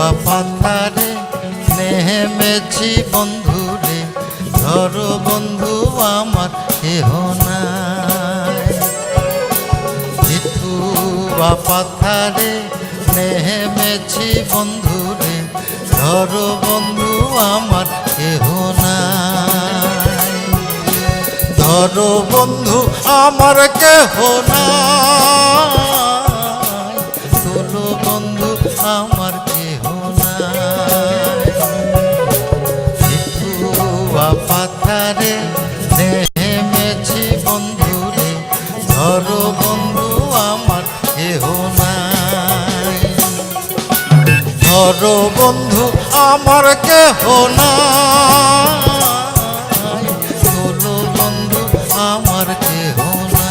পাথারে নেমেছি বন্ধুরে, ধরো বন্ধু আমার কেহ নাই। জিতুয়া পাথারে নেমেছি বন্ধুরে, ধরো বন্ধু আমার কেহ নাই। ধরো বন্ধু আমার কেহ নাই, তোলো বন্ধু আমার কেহ নাই। জিতুয়া পাথারে নেমেছি বন্ধুরে, ধরো বন্ধু আমার কেহ নাই। ধরো বন্ধু আমার কেহ নাই, তোলো বন্ধু আমার কেহ নাই।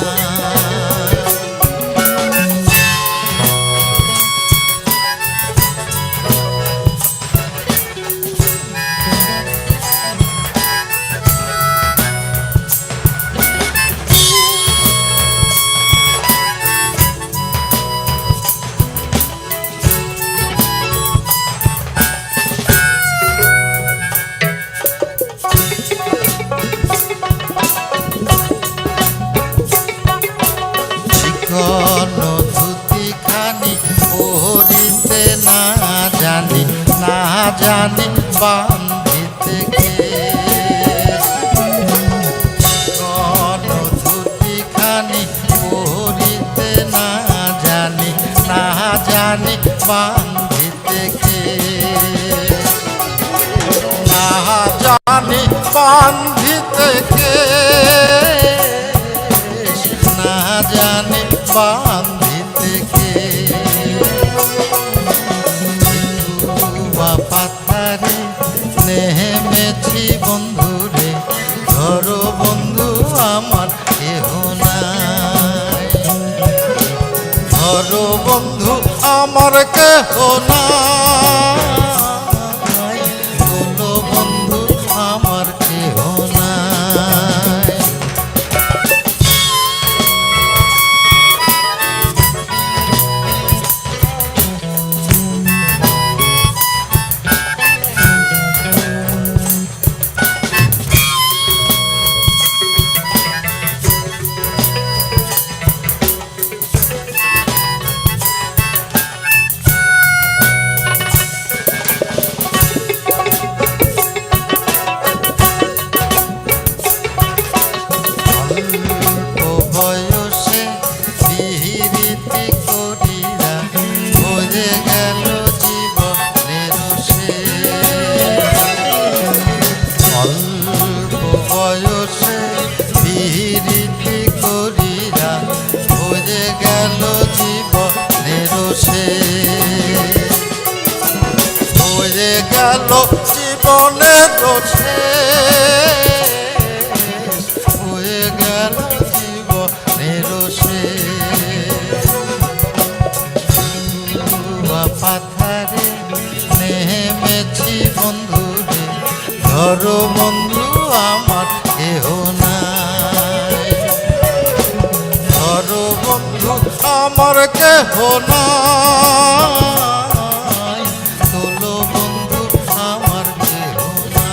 ধুতিখানি পরিতে না জানি, না জানি বান্ধিতে কে। ধুতিখানি পরিতে না জানি, না জানি বান্ধিতে কে। না জানি বান্ধিতে কে, না জানি বান্ধিতে কে। জিতুয়া পাথারে নেমেছি বন্ধুরে, ধরো বন্ধু আমার কেহ নাই। ধরো বন্ধু আমার কেহ নাই, তোলো বন্ধু আমার কেহ নাই। বয়সে বিরীতি করিয়া ভরে গেল জীবনের সে। অল্প বয়সে বিরীতি করিয়া ভরে গেল জীবনের সে। ভরে গেল জীবনের সে, হয়ে গেল জীবনের সে। জিতুয়া পাথারে নেমেছি বন্ধুরে, ধরো বন্ধু আমার কেহ নাই। ধরো বন্ধু আমার কেহ নাই, তোলো বন্ধু আমার কেহ নাই।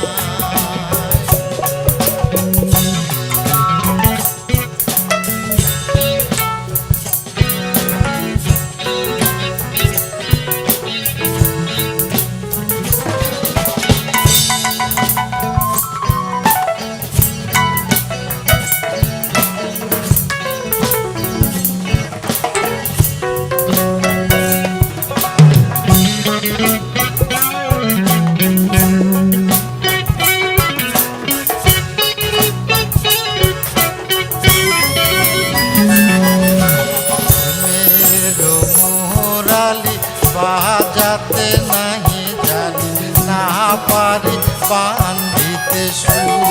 বাজাতে নাহি জানি, না পারি বান্ধিতে সুরের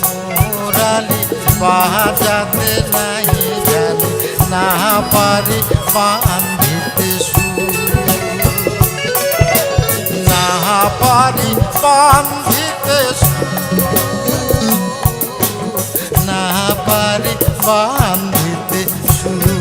মুরালি। বাজাতে নাহি জানি, না পারি বান্ধিতে সুর। না পারি বান্ধিতে সুর, না পারি বান্ধিতে সুর।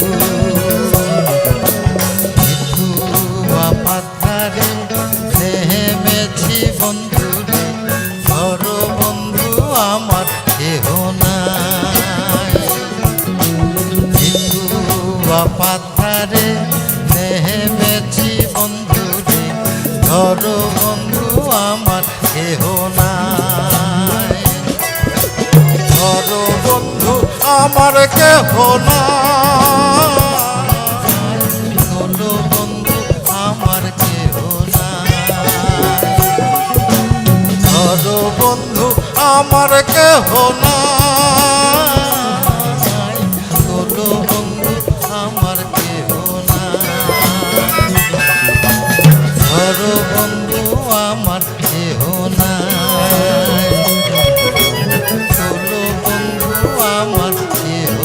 পাথারে নেমেছি বন্ধু রে, ধরো বন্ধু আমার কেহ নাই, ধরো বন্ধু আমার কেহ নাই, ধরো বন্ধু আমার কেহ নাই, ধরো বন্ধু আমার কেহ নাই, ধরো বন্ধু আমার কেহ নাই, ধরো বন্ধু আমার কেহ নাই, ধরো বন্ধু আমার কেহ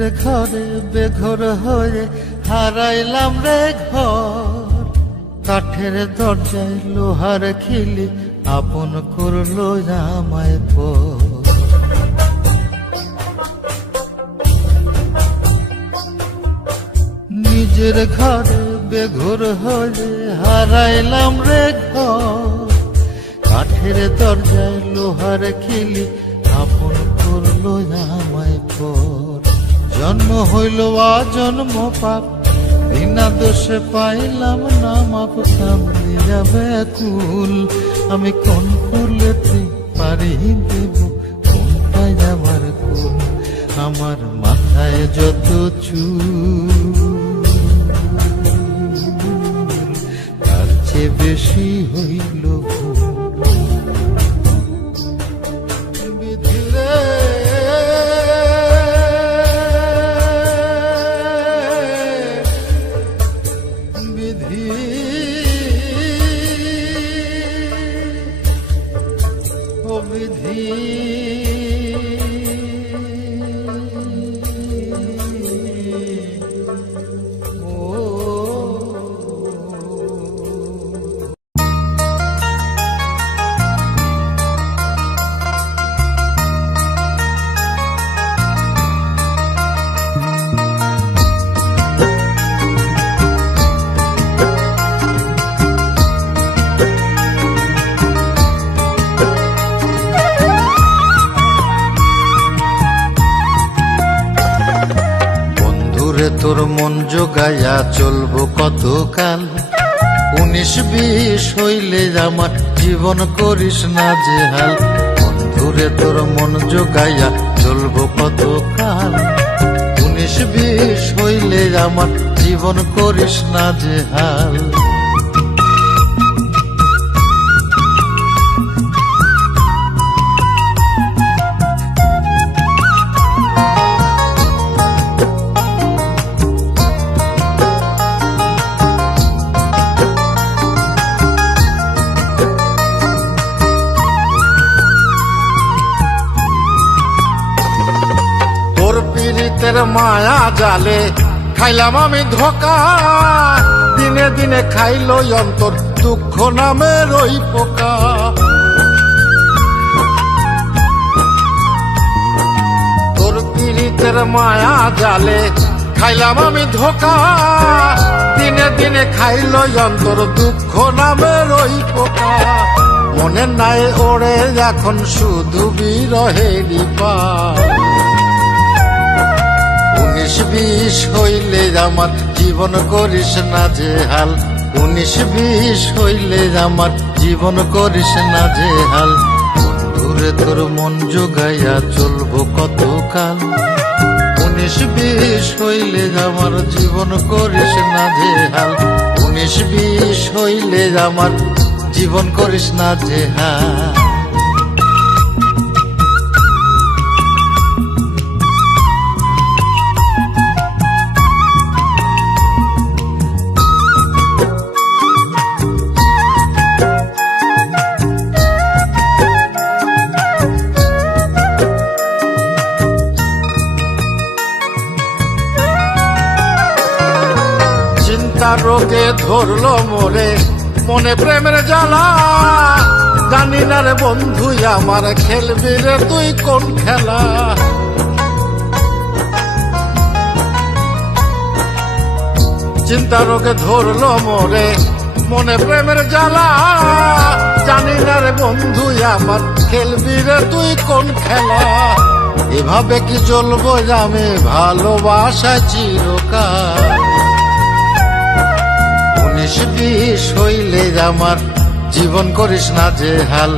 নিজের ঘরে বেঘর হয়ে হারাইলাম রে ঘর, কাঠের দরজায় লোহার খিলি আপন করলো আমায় পর। নিজের ঘরে বেঘর হয়ে হারাইলাম রে ঘর, কাঠের দরজায় লোহার খিলি আপন করলো আমায় পর। জন্ম হইল জন্ম পাপ, বিনা দোষে পাইলাম না মাপ, কামড়ে যাবে কুল আমি কোন ফুলেতে পারি দেব কোনটাই আমার কুল। আমার মাথায় যত চুল তার চেয়ে বেশি হইল ভুল। বিধিরে বিধি ও বিধি তোর মন জোগাইয়া চলবো কতকাল, 19-20 হইলে আমার জীবন করিস না যে হাল। বন্ধুরে তোর মন জোগাইয়া চলবো কতকাল, 19-20 হইলে আমার জীবন করিস না যে হাল। পীড়িতের মায়া জালে খাইলাম আমি ধোকা, দিনে দিনে খাইল অন্তর দুঃখ নামের ওই পোকা। তোর পীড়িতের মায়া জালে খাইলাম আমি ধোকা, দিনে দিনে খাইল অন্তর দুঃখ নামের ওই পোকা। মনে নাই ওরে এখন শুধু বিরহেরই পা, 19-20 হইলে আমার জীবন করিস না যে হাল, 19-20 হইলে আমার জীবন করিস না যে হাল। বন্ধুরে তোর মন জোগাইয়া চলবো কতকাল, 19-20 হইলে আমার জীবন করিস না যে হাল, 19-20 হইলে আমার জীবন করিস না যে হাল। চিন্তা রোগে ধরলো মোরে মনে প্রেমের জ্বালা, জানি না রে বন্ধু আমার খেলবি রে তুই কোন খেলা। চিন্তা রোগে ধরলো মোরে মনে প্রেমের জ্বালা, জানি না রে বন্ধু আমার খেলবি রে তুই কোন খেলা। এভাবে কি চলবো আমি ভালোবাসায় চিরকাল, 19-20 হইলে আমার জীবন করিস না যে হাল,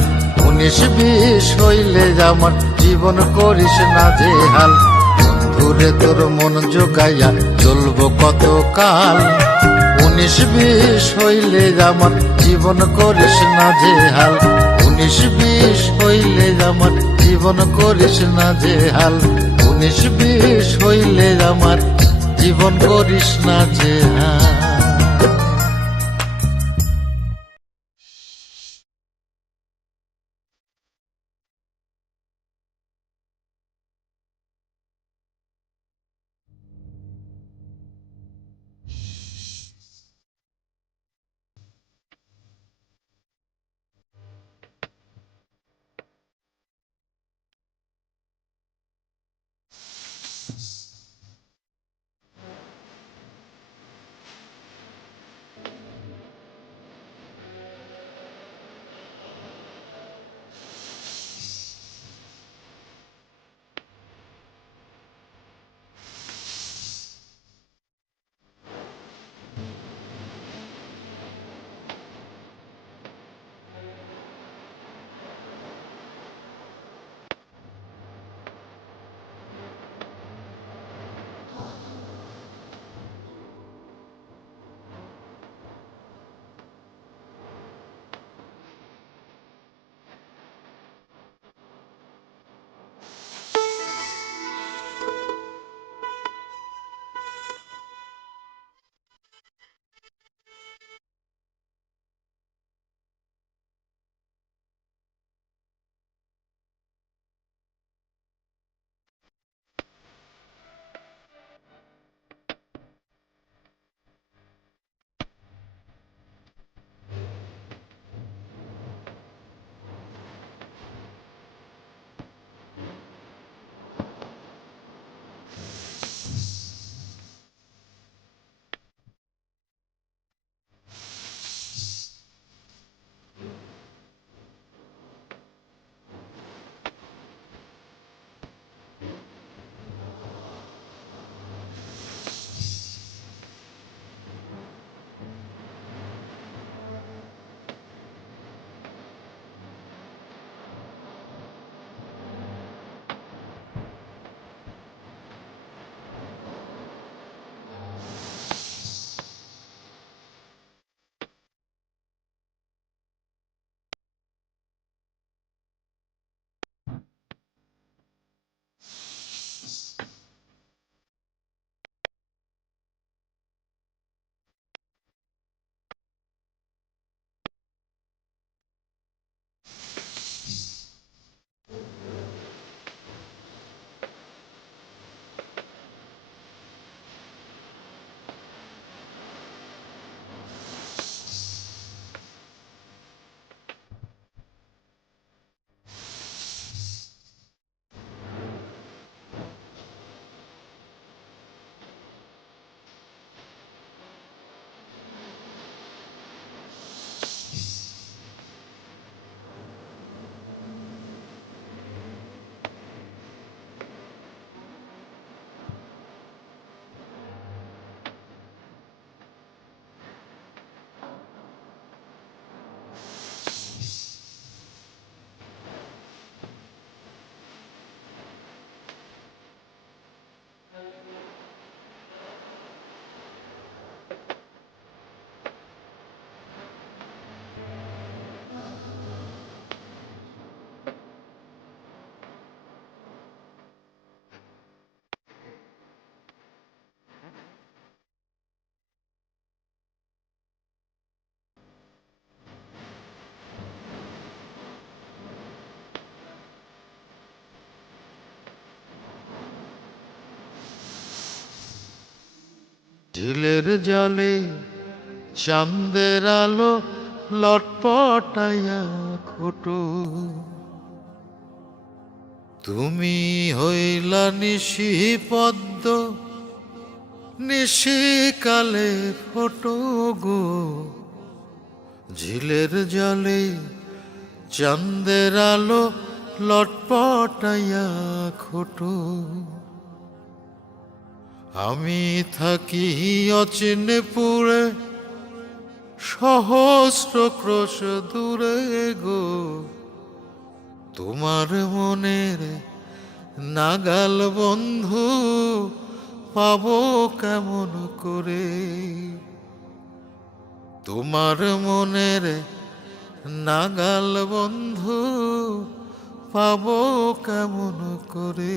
19-20 হইলে আমার জীবন করিস না যে হাল। বন্ধুরে তোর মন জোগাইয়া চলবো কতকাল, 19-20 হইলে আমার জীবন করিস না যে হাল, 19-20 হইলে আমার জীবন করিস না যে হাল, 19-20 হইলে আমার জীবন করিস না যে হাল। ঝিলের জলে চাঁদের আলো লটপটাইয়া খোটো, তুমি হইলা নিশি পদ্ম নিশিকালে ফোটো গো। ঝিলের জলে চাঁদের আলো লটপটাইয়া খোটো, আমি থাকি অচিনপুরে সহস্র ক্রোশ দূরে গো। তোমার মনের নাগাল বন্ধু পাবো কেমন করে, তোমার মনের নাগাল বন্ধু পাবো কেমন করে।